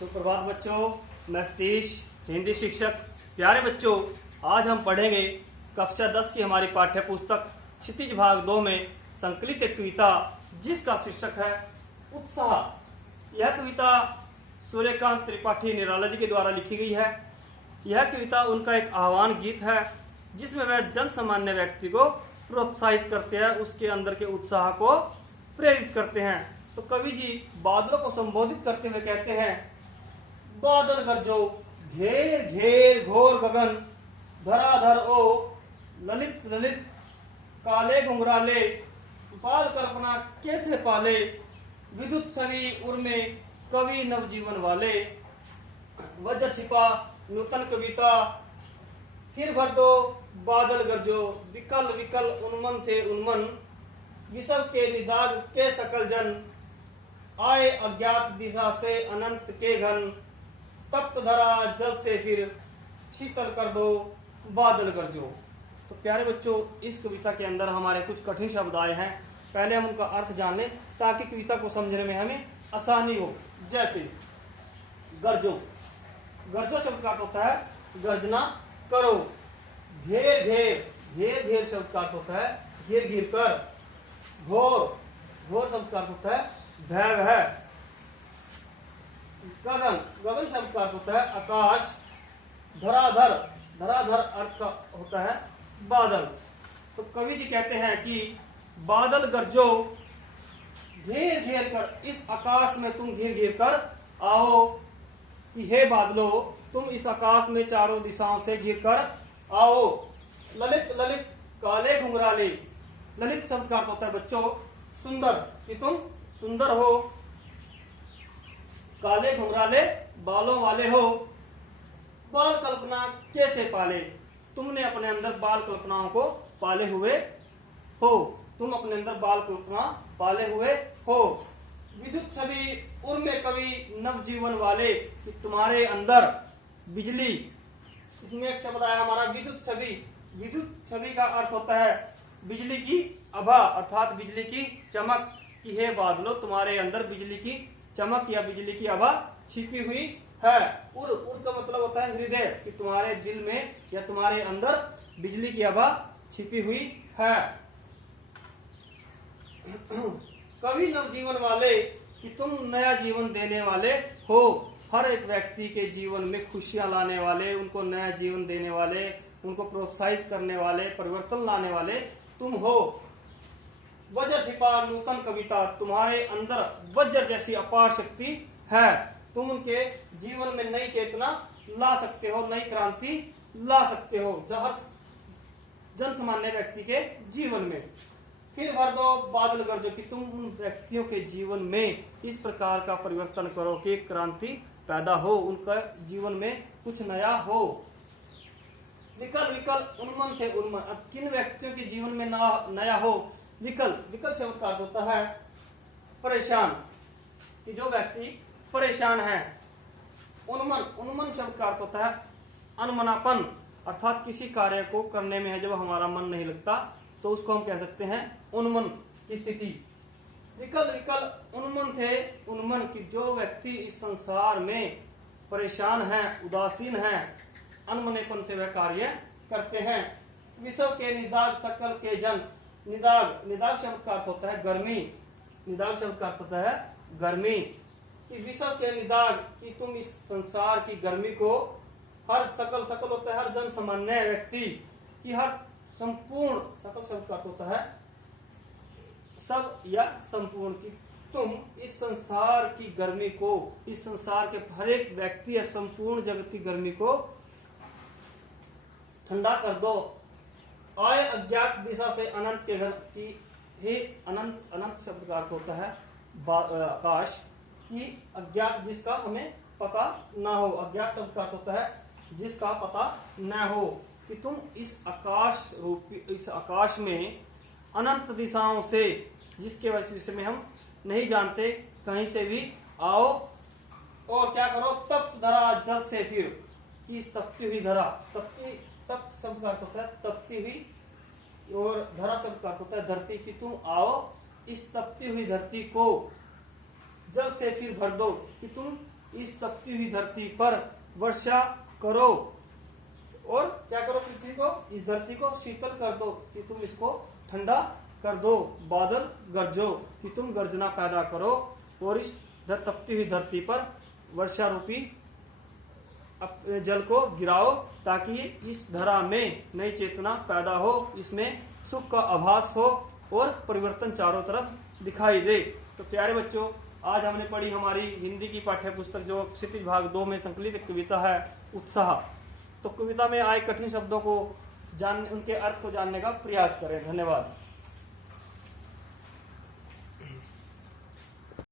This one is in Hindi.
सुप्रभात बच्चों, मैं सतीश हिंदी शिक्षक। प्यारे बच्चों, आज हम पढ़ेंगे कक्षा 10 की हमारी पाठ्य पुस्तक क्षितिज भाग 2 में संकलित एक कविता जिसका शीर्षक है उत्साह। यह कविता सूर्यकांत त्रिपाठी निराला जी के द्वारा लिखी गई है। यह कविता उनका एक आह्वान गीत है जिसमें वह जन सामान्य व्यक्ति को प्रोत्साहित करते हैं, उसके अंदर के उत्साह को प्रेरित करते हैं। तो कवि जी बादलों को संबोधित करते हुए कहते हैं, बादल गरजो घेर घेर घोर गगन, धराधर ओ ललित ललित काले घुंघराले, बाल कल्पना कैसे पाले, विद्युत छवि उर्मे कवि नवजीवन वाले, वज्र छिपा नूतन कविता, फिर भर दो बादल गरजो, विकल विकल उन्मन थे उन्मन, विषव के निदाग के सकल जन, आए अज्ञात दिशा से अनंत के घन, तप्त धरा जल से फिर शीतल कर दो बादल गरजो। तो प्यारे बच्चों, इस कविता के अंदर हमारे कुछ कठिन शब्द आए हैं। पहले हम उनका अर्थ जान लें ताकि कविता को समझने में हमें आसानी हो। जैसे गरजो, गरजो शब्द का अर्थ होता है गर्जना करो। घेर घेर, घेर घेर शब्द का अर्थ होता है घेर घेर कर। घोर, घोर शब्द का अर्थ होता है भय भय। गगन, गगन शब्द का अर्थ होता है आकाश। धराधर, धराधर अर्थ का होता है बादल। तो कवि जी कहते हैं कि बादल गरजो घेर घेर कर, इस आकाश में तुम घेर घेर कर आओ, कि हे बादलों तुम इस आकाश में चारों दिशाओं से घिर कर आओ। ललित ललित काले घुंघराले, ललित शब्द का अर्थ होता है बच्चों सुंदर, कि तुम सुंदर हो। काले घुंघराले बालों वाले हो। बाल कल्पना कैसे पाले, तुमने अपने अंदर बाल कल्पनाओं को पाले हुए हो, तुम अपने अंदर बाल कल्पना पाले हुए हो। विद्युत छवि उर्मे कवि नवजीवन वाले, कि तुम्हारे अंदर बिजली, इसमें एक शब्द आया हमारा विद्युत छवि। विद्युत छवि का अर्थ होता है बिजली की आभा अर्थात बिजली की चमक, कि हे बादलों तुम्हारे अंदर बिजली की चमक या बिजली की आभा छिपी हुई है। उर, उर का मतलब होता है हृदय, कि तुम्हारे दिल में या तुम्हारे अंदर बिजली की आभा छिपी हुई है। कवि नवजीवन वाले, कि तुम नया जीवन देने वाले हो। हर एक व्यक्ति के जीवन में खुशियां लाने वाले, उनको नया जीवन देने वाले, उनको प्रोत्साहित करने वाले, परिवर्तन लाने वाले तुम हो। वज्र छिपा नूतन कविता, तुम्हारे अंदर वज्र जैसी अपार शक्ति है, तुम उनके जीवन में नई चेतना ला सकते हो, नई क्रांति ला सकते हो हर जन सामान्य व्यक्ति के जीवन में। फिर भर दो बादल गरजो, कि तुम उन व्यक्तियों के जीवन में इस प्रकार का परिवर्तन करो कि क्रांति पैदा हो, उनका जीवन में कुछ नया हो। विकल विकल उन्मन थे उन्मन, अब किन व्यक्तियों के जीवन में नया हो। विकल, विकल शब्द का अर्थ होता है परेशान, कि जो व्यक्ति परेशान है। उन्मन, उन्मन शब्द का अर्थ होता है अनमनापन, अर्थात किसी कार्य को करने में है जब हमारा मन नहीं लगता तो उसको हम कह सकते हैं उन्मन की स्थिति। विकल विकल उन्मन थे उन्मन, की जो व्यक्ति इस संसार में परेशान है, उदासीन है, अनमनेपन से वह कार्य करते हैं। विषव के निदाग सकल के जन, निदाग, निदाग शब्द का अर्थ होता है गर्मी। निदाग शब्द का अर्थ होता है गर्मी, कि विषव के निदाग, कि तुम इस संसार की गर्मी को, हर सकल, सकल होता है हर जन सामान्य व्यक्ति, कि हर संपूर्ण, सकल शब्द का अर्थ होता है सब या संपूर्ण, की तुम इस संसार की गर्मी को, इस संसार के हर एक व्यक्ति या संपूर्ण जगत की गर्मी को ठंडा कर दो। आए अज्ञात दिशा से अनंत के घर, की हे अनंत, अनंत शब्द का अर्थ होता है आकाश, कि अज्ञात जिसका हमें पता ना हो। अज्ञात शब्द का अर्थ होता है जिसका पता न हो, कि तुम इस आकाश रूपी, इस आकाश में अनंत दिशाओं से, जिसके वजह में हम नहीं जानते, कहीं से भी आओ और क्या करो, तप्त धरा जल से फिर, कि इस तपती हुई धरा, तपती, तप्त शब्द का अर्थ होता है तपती हुई, और धरा शब्द का अर्थ होता है धरती, की तुम आओ इस तपती हुई धरती को जल से फिर भर दो, कि तुम इस तपती हुई धरती पर वर्षा करो, और क्या करो, पृथ्वी को, इस धरती को शीतल कर दो, कि तुम इसको ठंडा कर दो। बादल गरजो, कि तुम गर्जना पैदा करो, और इस तपती हुई धरती पर वर्षा रूपी जल को गिराओ, ताकि इस धरा में नई चेतना पैदा हो, इसमें सुख का आभास हो और परिवर्तन चारों तरफ दिखाई दे। तो प्यारे बच्चों, आज हमने पढ़ी हमारी हिंदी की पाठ्य पुस्तक जो क्षितिज भाग 2 में संकलित एक कविता है उत्साह। तो कविता में आए कठिन शब्दों को उनके अर्थ को जानने का प्रयास करें। धन्यवाद।